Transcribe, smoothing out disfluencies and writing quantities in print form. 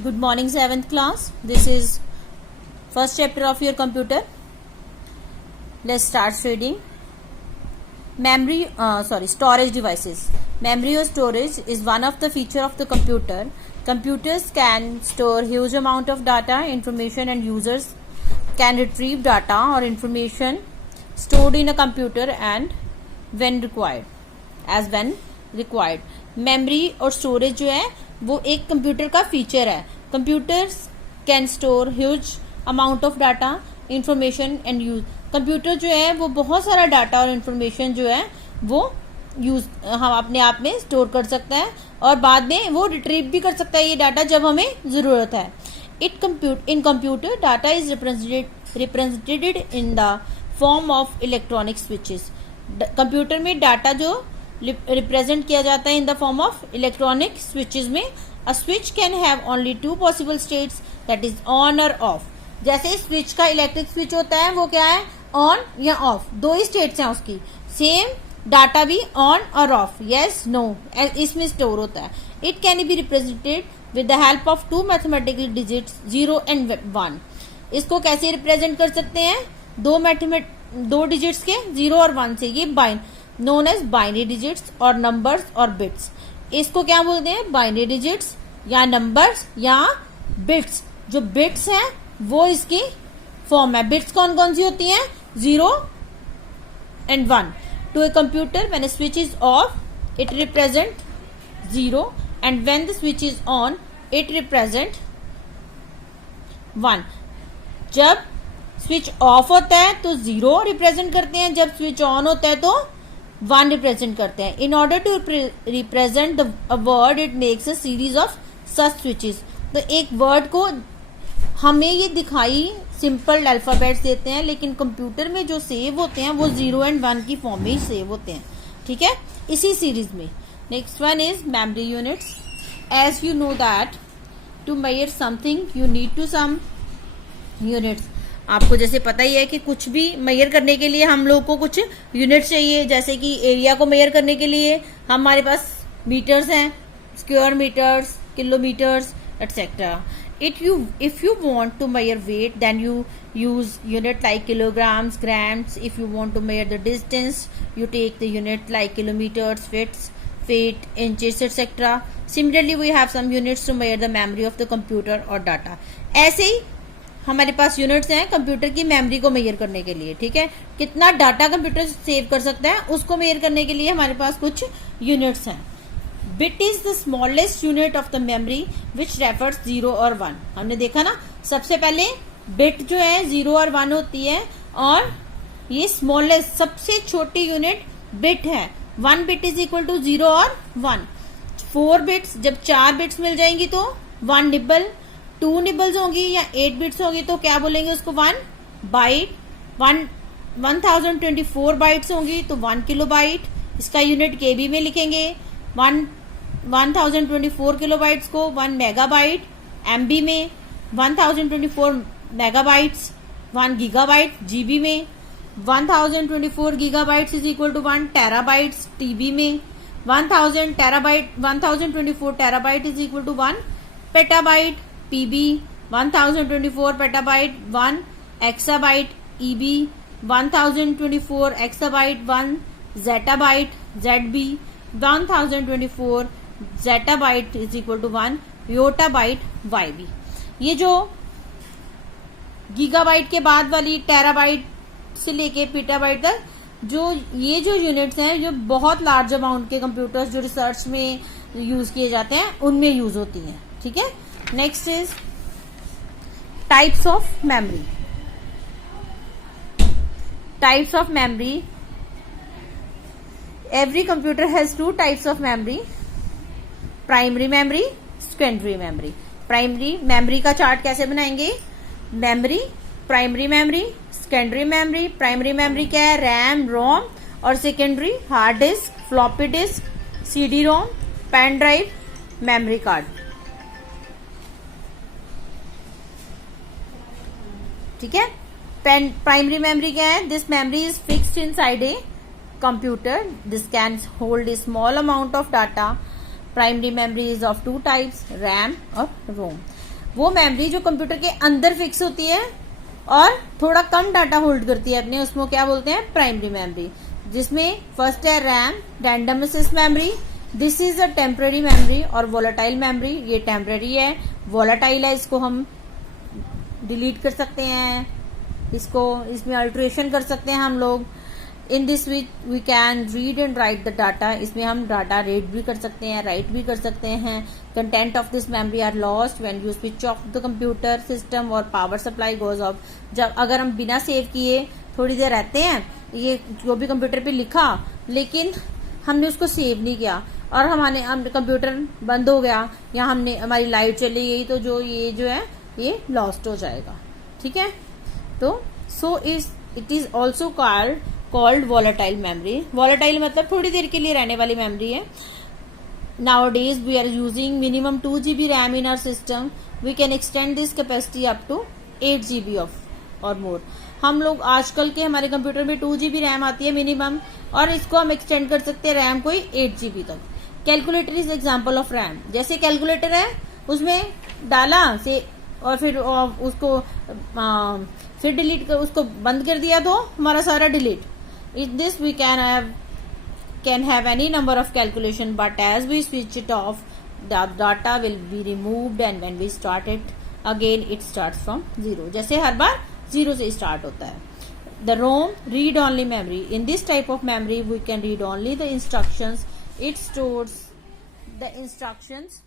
Good morning, 7th class. This is first chapter of your computer. Let's start reading. Storage devices. Memory or storage is one of the feature of the computer. Computers can store huge amount of data, information, and users can retrieve data or information stored in a computer and when required. Memory और storage जो है वो एक computer का feature है. Computers can store huge amount of data, information and use. Computer जो है वो बहुत सारा डाटा और इंफॉर्मेशन जो है वो हम अपने आप में स्टोर कर सकते हैं और बाद में वो रिट्रीव भी कर सकता है ये डाटा जब हमें जरूरत है. In computer data is represented in the form of electronic switches. Computer में डाटा जो रिप्रेजेंट किया जाता है in the form of electronic switches में. A switch can have only two possible states, that is on और off. जैसे switch का electric switch होता है वो क्या है, ऑन या ऑफ, दो ही स्टेट्स हैं उसकी. सेम डाटा भी ऑन और ऑफ, यस नो, इसमें स्टोर होता है. It can be represented with the help of two mathematical digits 0 and 1. इसको कैसे रिप्रेजेंट कर सकते हैं, दो डिजिट्स के 0 और 1 से. ये नोन एज बाइनरी डिजिट्स और नंबर्स और बिट्स. इसको क्या बोलते हैं, बाइनरी डिजिट्स या नंबर्स या बिट्स. जो बिट्स हैं वो इसकी फॉर्म है. बिट्स कौन कौन सी होती हैं, 0 and 1. To a computer when a switch is off it represent 0 and when the switch is on it represent 1. जब स्विच ऑफ होता है तो 0 रिप्रेजेंट करते हैं, जब स्विच ऑन होता है तो 1 रिप्रेजेंट करते हैं. In order to represent the word it makes a series of such switches. तो एक वर्ड को हमें ये दिखाई सिंपल अल्फाबेट्स देते हैं, लेकिन कंप्यूटर में जो सेव होते हैं वो 0 and 1 की फॉर्म में ही सेव होते हैं. ठीक है, इसी सीरीज में. Next one is memory units. As you know that to measure something you need to some units. आपको जैसे पता ही है कि कुछ भी मेजर करने के लिए हम लोग को कुछ यूनिट्स चाहिए. जैसे कि एरिया को मेजर करने के लिए हमारे पास मीटर्स हैं, square metres, kilometres etcetera. If you want to measure weight, then you use unit like kilograms, grams. If you want to measure the distance, you take the unit like kilometers, feet, inches, etc. Similarly, we have some units to measure the memory of the computer or data. ऐसे ही हमारे पास units हैं computer की memory को major करने के लिए. ठीक है, कितना डाटा कंप्यूटर सेव कर सकता है उसको मेजर करने के लिए हमारे पास कुछ यूनिट्स हैं. Bit is the smallest unit of the memory which refers 0 और 1. हमने देखा ना, सबसे पहले बिट जो है 0 और 1 होती है और ये स्मॉलेस्ट सबसे छोटी यूनिट बिट है. 1 बिट इज इक्वल टू 0 और 1. 4 बिट्स, जब 4 बिट्स मिल जाएंगी तो 1 निबल. 2 निबल्स होंगी या 8 बिट्स होंगी तो क्या बोलेंगे उसको, 1 बाइट. 1024 बाइट्स होंगी तो 1 किलो बाइट. इसका यूनिट केबी में लिखेंगे. 1024 किलोबाइट्स को 1 मेगाबाइट. एमबी में 1024 मेगाबाइट्स 1 गीगाबाइट. जीबी में 1024 gigabytes is equal to 1 terabytes. TB में 1024 terabyte is equal to 1 petabyte. PB 1024 petabyte 1 exabyte. EB 1024 exabyte 1 zettabyte. ZB 1024 zettabyte is equal to 1 yottabyte. YB. ये जो gigabyte के बाद वाली terabyte से लेके पीटाबाइट तक जो यूनिट्स हैं जो बहुत लार्ज अमाउंट के कंप्यूटर्स जो रिसर्च में यूज किए जाते हैं उनमें यूज होती हैं. ठीक है, next is types of memory. Types of memory. Every computer has two types of memory: primary memory, secondary memory. Primary memory का चार्ट कैसे बनाएंगे, memory, primary memory, secondary memory. Primary memory क्या है, रैम, रोम, और secondary hard disk, floppy disk, CD ROM, pen drive, memory card. ठीक है, primary memory क्या है, this memory is fixed inside a computer. This can hold a small amount of data. Primary memory is of two types, RAM or ROM. वो memory जो computer के अंदर fix होती है और थोड़ा कम डाटा होल्ड करती है अपने, उसमें क्या बोलते हैं, प्राइमरी मेमोरी, जिसमें फर्स्ट है RAM, random access memory, this is a temporary memory, और वोलेटाइल मेमोरी, ये टेम्पररी है, वोलेटाइल है, इसको हम डिलीट कर सकते हैं, इसमें अल्टरेशन कर सकते हैं हम लोग। In this we can read and write the data, इसमें हम डाटा रीड भी कर सकते हैं, राइट भी कर सकते हैं। Content of this memory are lost when you switch off the computer system और पावर सप्लाई गोज ऑफ। जब अगर हम बिना सेव किए थोड़ी देर रहते हैं, ये जो भी कंप्यूटर पे लिखा लेकिन हमने उसको सेव नहीं किया और हम कंप्यूटर बंद हो गया या हमारी लाइट चली गई, तो जो है ये लॉस्ट हो जाएगा। ठीक है, तो so it is also called volatile memory. Volatile मतलब थोड़ी देर के लिए रहने वाली मेमोरी है। Nowadays we are using minimum 2 GB RAM in our system. We can extend this capacity up to 8 GB or more. हम लोग आजकल के हमारे कंप्यूटर में 2 GB रैम आती है मिनिमम, और इसको हम एक्सटेंड कर सकते हैं रैम को 8 GB तक। Calculator is example of RAM. जैसे कैलकुलेटर है, उसमें डाला से और फिर उसको फिर डिलीट कर, उसको बंद कर दिया तो हमारा सारा delete. In this we can have any number of calculation, but as we switch it off, the data will be removed, and when we start it again, it starts from zero. जैसे हर बार zero से start होता है। The ROM, read only memory. In this type of memory, we can read only the instructions. It stores the instructions